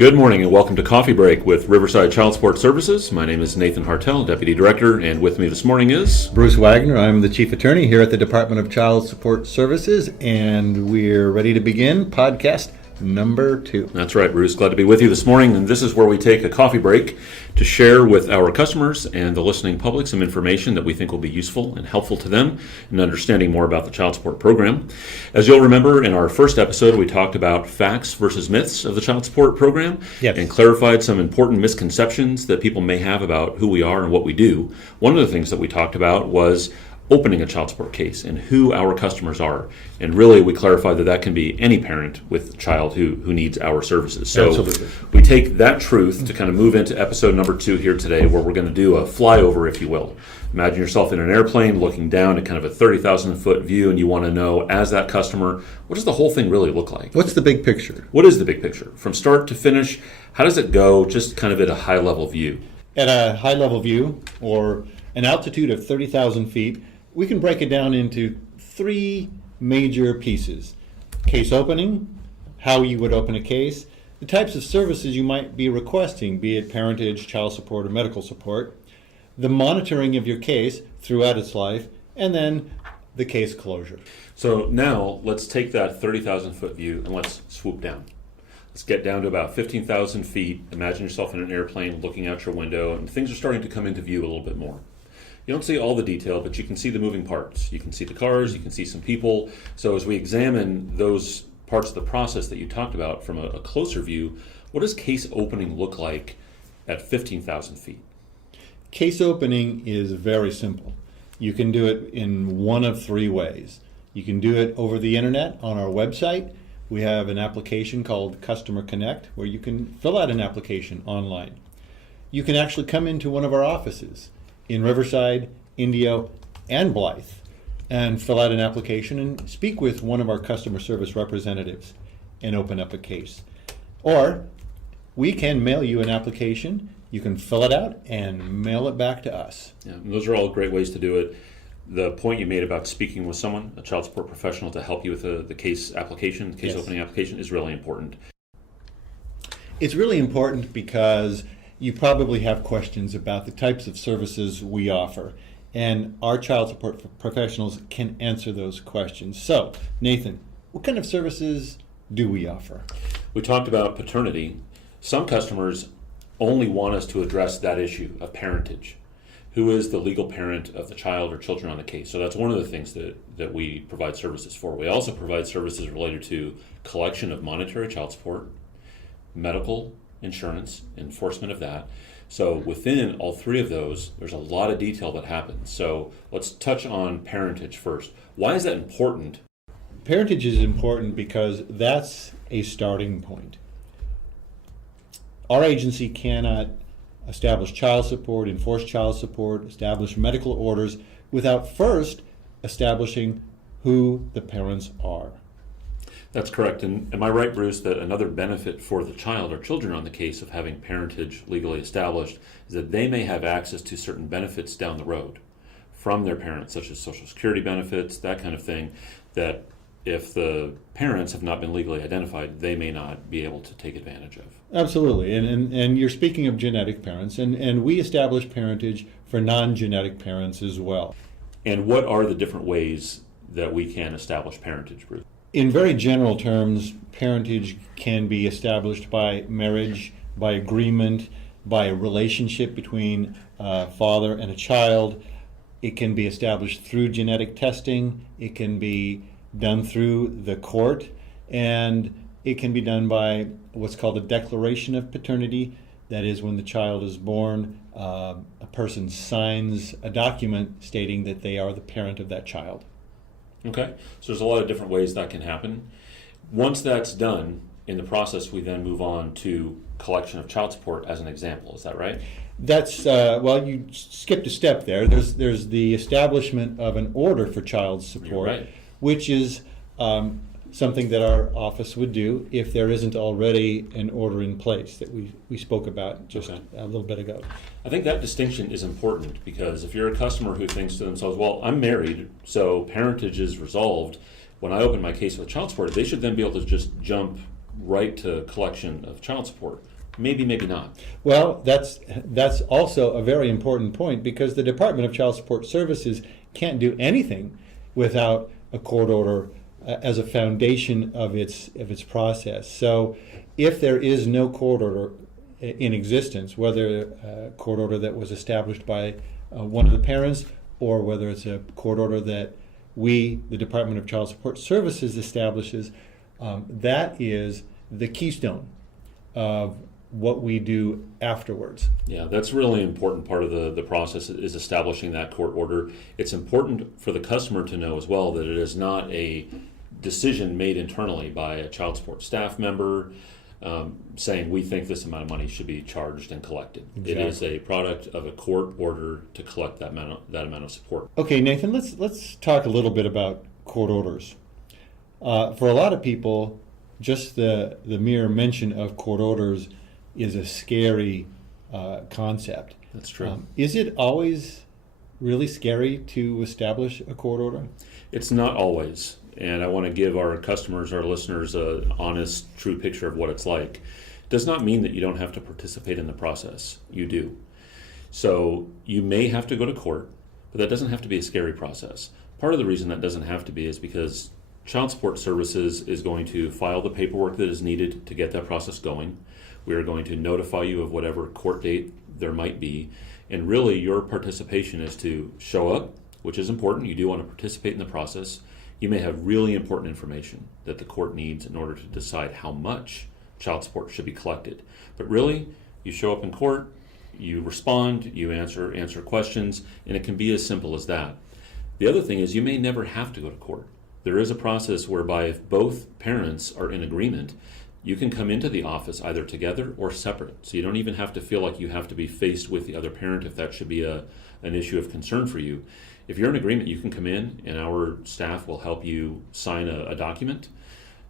Good morning and welcome to Coffee Break with Riverside Child Support Services. My name is Nathan Hartel, Deputy Director, and with me this morning is Bruce Wagner. I'm the Chief Attorney here at the Department of Child Support Services, and we're ready to begin podcast number 2. That's right, Bruce. Glad to be with you this morning, and this is where we take a coffee break to share with our customers and the listening public some information that we think will be useful and helpful to them in understanding more about the child support program. As you'll remember, in our first episode, we talked about facts versus myths of the child support program and clarified some important misconceptions that people may have about who we are and what we do. One of the things that we talked about was opening a child support case and who our customers are. And really, we clarified that that can be any parent with a child who needs our services. So Absolutely. We take that truth to kind of move into episode number 2 here today, where we're going to do a flyover, if you will. Imagine yourself in an airplane looking down at kind of a 30,000-foot view, and you want to know, as that customer, what does the whole thing really look like? What's the big picture? What is the big picture? From start to finish, how does it go, just kind of at a high-level view? At a high-level view, or an altitude of 30,000 feet, we can break it down into 3 major pieces. Case opening, how you would open a case, the types of services you might be requesting, be it parentage, child support, or medical support, the monitoring of your case throughout its life, and then the case closure. So now let's take that 30,000-foot view and let's swoop down. Let's get down to about 15,000 feet. Imagine yourself in an airplane looking out your window, and things are starting to come into view a little bit more. You don't see all the detail, but you can see the moving parts. You can see the cars, you can see some people. So as we examine those parts of the process that you talked about from a closer view, what does case opening look like at 15,000 feet? Case opening is very simple. You can do it in one of 3 ways. You can do it over the internet on our website. We have an application called Customer Connect where you can fill out an application online. You can actually come into one of our offices in Riverside, Indio, and Blythe, and fill out an application and speak with one of our customer service representatives and open up a case. Or we can mail you an application. You can fill it out and mail it back to us. Yeah, those are all great ways to do it. The point you made about speaking with someone, a child support professional, to help you with the case application, the case opening application, is really important. It's really important because you probably have questions about the types of services we offer, and our child support professionals can answer those questions. So, Nathan, what kind of services do we offer? We talked about paternity. Some customers only want us to address that issue of parentage. Who is the legal parent of the child or children on the case? So that's one of the things that we provide services for. We also provide services related to collection of monetary child support, medical insurance, enforcement of that. So within all 3 of those, there's a lot of detail that happens. So let's touch on parentage first. Why is that important? Parentage is important because that's a starting point. Our agency cannot establish child support, enforce child support, establish medical orders without first establishing who the parents are. That's correct. And am I right, Bruce, that another benefit for the child or children on the case of having parentage legally established is that they may have access to certain benefits down the road from their parents, such as Social Security benefits, that kind of thing, that if the parents have not been legally identified, they may not be able to take advantage of. Absolutely. And you're speaking of genetic parents, and we establish parentage for non-genetic parents as well. And what are the different ways that we can establish parentage, Bruce? In very general terms, parentage can be established by marriage, by agreement, by a relationship between a father and a child. It can be established through genetic testing. It can be done through the court, and it can be done by what's called a declaration of paternity. That is, when the child is born, a person signs a document stating that they are the parent of that child. Okay, so there's a lot of different ways that can happen. Once that's done, in the process, we then move on to collection of child support as an example. Is that right? That's, well, you skipped a step there. There's the establishment of an order for child support, right, which is something that our office would do if there isn't already an order in place that we spoke about just a little bit ago. I think that distinction is important because if you're a customer who thinks to themselves, well, I'm married, so parentage is resolved, when I open my case with child support, they should then be able to just jump right to collection of child support? Maybe, maybe not. Well, that's also a very important point, because the Department of Child Support Services can't do anything without a court order as a foundation of its process. So if there is no court order in existence, whether a court order that was established by one of the parents, or whether it's a court order that the Department of Child Support Services, establishes, that is the keystone of what we do afterwards. Yeah, that's a really important part of the process, is establishing that court order. It's important for the customer to know as well that it is not a decision made internally by a child support staff member saying we think this amount of money should be charged and collected. Exactly. It is a product of a court order to collect that amount of support. Okay, Nathan, let's talk a little bit about court orders. For a lot of people, just the mere mention of court orders is a scary concept. That's true. Is it always really scary to establish a court order? It's not always, and I want to give our customers, our listeners, an honest, true picture of what it's like. It does not mean that you don't have to participate in the process. You do. So you may have to go to court, but that doesn't have to be a scary process. Part of the reason that doesn't have to be is because Child Support Services is going to file the paperwork that is needed to get that process going. We are going to notify you of whatever court date there might be. And really, your participation is to show up, which is important. You do want to participate in the process. You may have really important information that the court needs in order to decide how much child support should be collected. But really, you show up in court, you respond, you answer questions, and it can be as simple as that. The other thing is you may never have to go to court. There is a process whereby if both parents are in agreement, you can come into the office either together or separate. So you don't even have to feel like you have to be faced with the other parent if that should be an issue of concern for you. If you're in agreement, you can come in and our staff will help you sign a document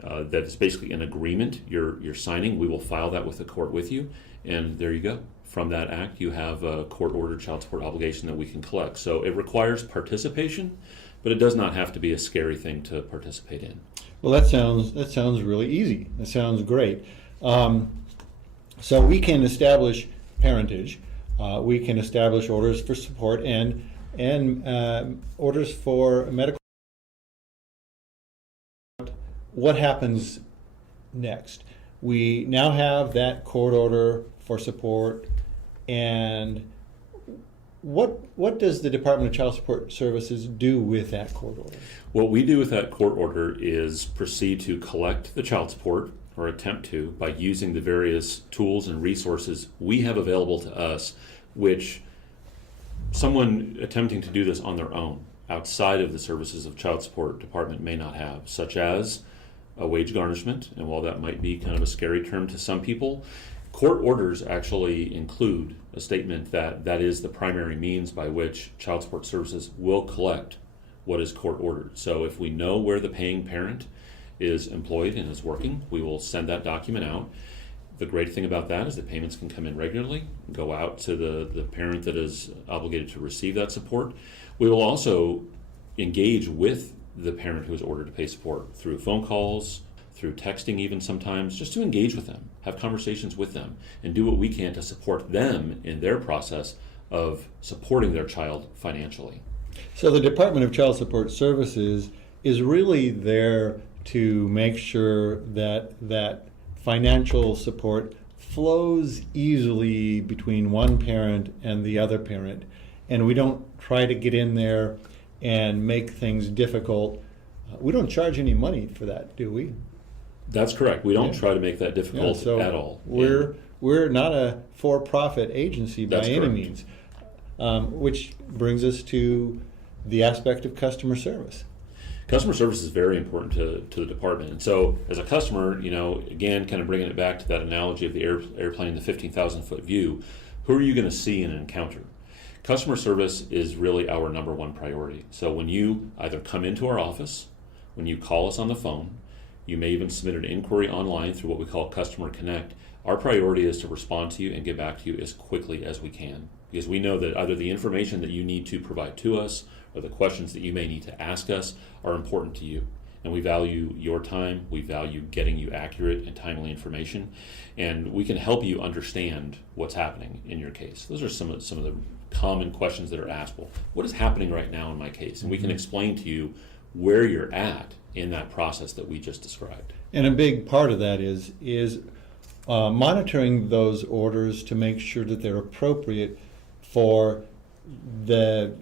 that is basically an agreement you're signing. We will file that with the court with you, and there you go. From that act, you have a court-ordered child support obligation that we can collect. So it requires participation, but it does not have to be a scary thing to participate in. Well, that sounds really easy. That sounds great. So we can establish parentage. We can establish orders for support and orders for medical. What happens next? We now have that court order for support, and what does the Department of Child Support Services do with that court order? What we do with that court order is proceed to collect the child support, or attempt to, by using the various tools and resources we have available to us, which someone attempting to do this on their own outside of the services of child support department may not have, such as a wage garnishment. And while that might be kind of a scary term to some people, court orders actually include a statement that that is the primary means by which child support services will collect what is court ordered. So if we know where the paying parent is employed and is working, we will send that document out. The great thing about that is that payments can come in regularly, go out to the parent that is obligated to receive that support. We will also engage with the parent who is ordered to pay support through phone calls, through texting even sometimes, just to engage with them, have conversations with them, and do what we can to support them in their process of supporting their child financially. So the Department of Child Support Services is really there to make sure that financial support flows easily between one parent and the other parent, and we don't try to get in there and make things difficult. We don't charge any money for that, do we? That's correct. We don't try to make that difficult at all. We're not a for-profit agency by any correct. means, which brings us to the aspect of customer service. Customer service is very important to the department. And so as a customer, again, kind of bringing it back to that analogy of the airplane, the 15,000-foot view, who are you going to see in an encounter? Customer service is really our number one priority. So when you either come into our office, when you call us on the phone, you may even submit an inquiry online through what we call Customer Connect. Our priority is to respond to you and get back to you as quickly as we can, because we know that either the information that you need to provide to us or the questions that you may need to ask us are important to you. and we value your time. We value getting you accurate and timely information, and we can help you understand what's happening in your case. Those are some of the common questions that are asked. Well, what is happening right now in my case? And we can explain to you where you're at in that process that we just described. And a big part of that is monitoring those orders to make sure that they're appropriate for the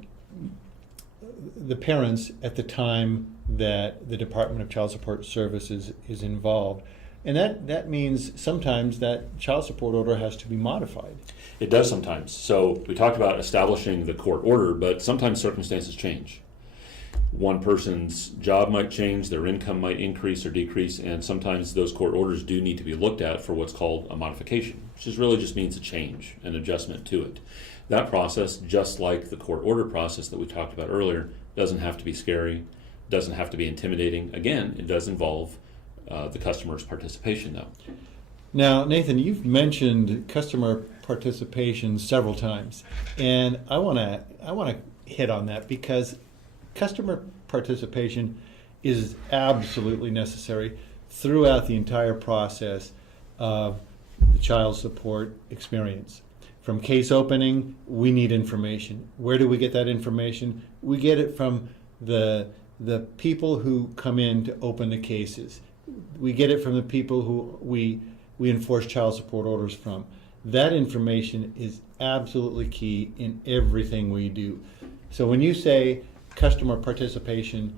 parents at the time that the Department of Child Support Services is involved. And that means sometimes that child support order has to be modified. It does sometimes. So we talked about establishing the court order, but sometimes circumstances change. One person's job might change, their income might increase or decrease, and sometimes those court orders do need to be looked at for what's called a modification, which really just means a change, an adjustment to it. That process, just like the court order process that we talked about earlier, doesn't have to be scary, doesn't have to be intimidating. Again, it does involve the customer's participation, though. Now, Nathan, you've mentioned customer participation several times, and I want to hit on that because customer participation is absolutely necessary throughout the entire process of the child support experience. From case opening, we need information. Where do we get that information? We get it from the people who come in to open the cases. We get it from the people who we enforce child support orders from. That information is absolutely key in everything we do. So when you say customer participation,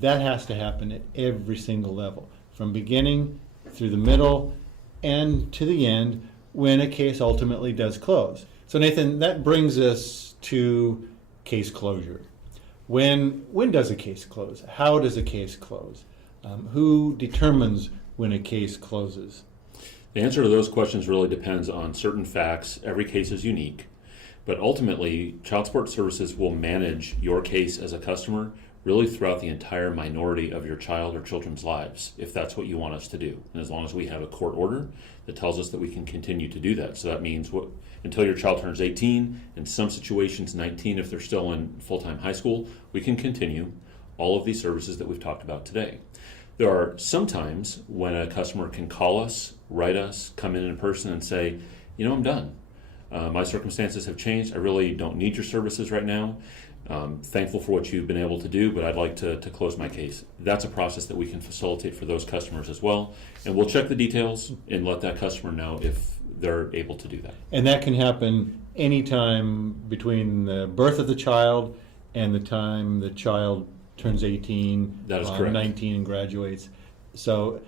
that has to happen at every single level, from beginning through the middle and to the end when a case ultimately does close. So Nathan, that brings us to case closure. When does a case close? How does a case close? Who determines when a case closes? The answer to those questions really depends on certain facts. Every case is unique, but ultimately, Child Support Services will manage your case as a customer really throughout the entire minority of your child or children's lives, if that's what you want us to do. And as long as we have a court order that tells us that we can continue to do that. So that means until your child turns 18, in some situations 19 if they're still in full-time high school, we can continue all of these services that we've talked about today. There are some times when a customer can call us, write us, come in person and say, I'm done. My circumstances have changed. I really don't need your services right now. Thankful for what you've been able to do, but I'd like to close my case. That's a process that we can facilitate for those customers as well. And we'll check the details and let that customer know if they're able to do that. And that can happen anytime between the birth of the child and the time the child turns 18, that is correct. 19 and graduates. So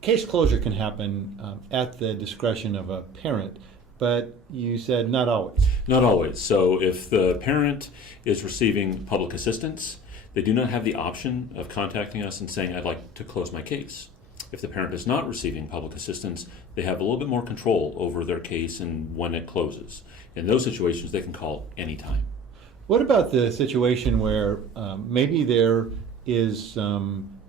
case closure can happen at the discretion of a parent. But you said not always. Not always. So if the parent is receiving public assistance, they do not have the option of contacting us and saying, I'd like to close my case. If the parent is not receiving public assistance, they have a little bit more control over their case and when it closes. In those situations, they can call anytime. What about the situation where maybe there is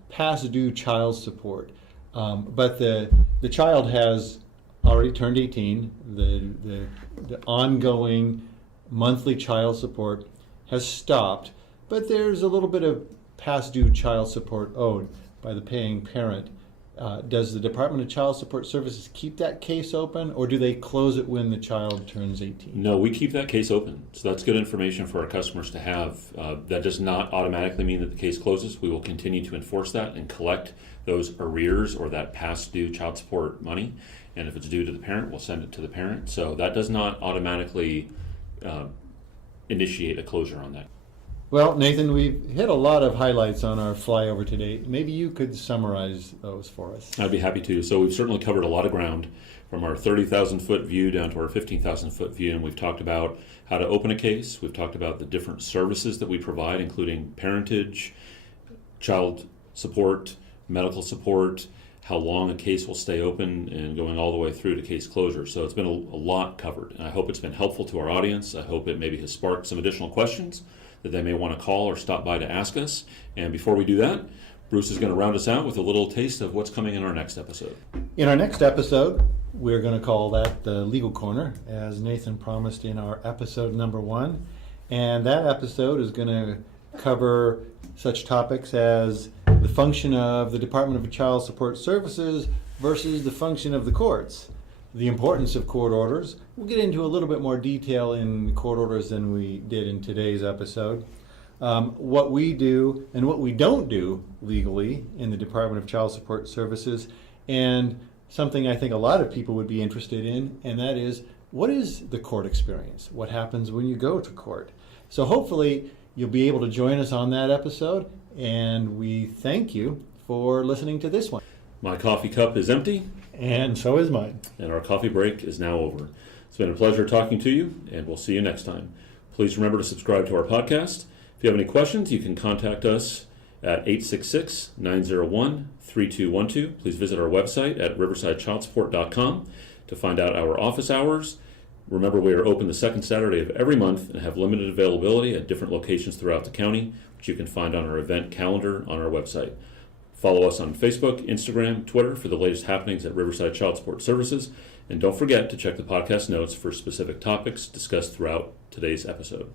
past due child support, but the child has already turned 18, the ongoing monthly child support has stopped, but there's a little bit of past due child support owed by the paying parent. Does the Department of Child Support Services keep that case open, or do they close it when the child turns 18? No, we keep that case open. So that's good information for our customers to have. That does not automatically mean that the case closes. We will continue to enforce that and collect those arrears or that past due child support money. And if it's due to the parent, we'll send it to the parent. So that does not automatically initiate a closure on that. Well, Nathan, we've hit a lot of highlights on our flyover today. Maybe you could summarize those for us. I'd be happy to. So we've certainly covered a lot of ground from our 30,000 foot view down to our 15,000 foot view. And we've talked about how to open a case. We've talked about the different services that we provide, including parentage, child support, medical support, how long a case will stay open, and going all the way through to case closure. So it's been a lot covered. And I hope it's been helpful to our audience. I hope it maybe has sparked some additional questions that they may want to call or stop by to ask us. And before we do that, Bruce is going to round us out with a little taste of what's coming in our next episode. In our next episode, we're going to call that the Legal Corner, as Nathan promised in our episode number 1. And that episode is going to cover such topics as the function of the Department of Child Support Services versus the function of the courts, the importance of court orders. We'll get into a little bit more detail in court orders than we did in today's episode. What we do and what we don't do legally in the Department of Child Support Services, and something I think a lot of people would be interested in, and that is, what is the court experience? What happens when you go to court? So hopefully you'll be able to join us on that episode, and we thank you for listening to this one. My coffee cup is empty. And so is mine. And our coffee break is now over. It's been a pleasure talking to you, and we'll see you next time. Please remember to subscribe to our podcast. If you have any questions, you can contact us at 866-901-3212. Please visit our website at riversidechildsupport.com to find out our office hours. Remember, we are open the second Saturday of every month and have limited availability at different locations throughout the county, which you can find on our event calendar on our website. Follow us on Facebook, Instagram, Twitter for the latest happenings at Riverside Child Support Services. And don't forget to check the podcast notes for specific topics discussed throughout today's episode.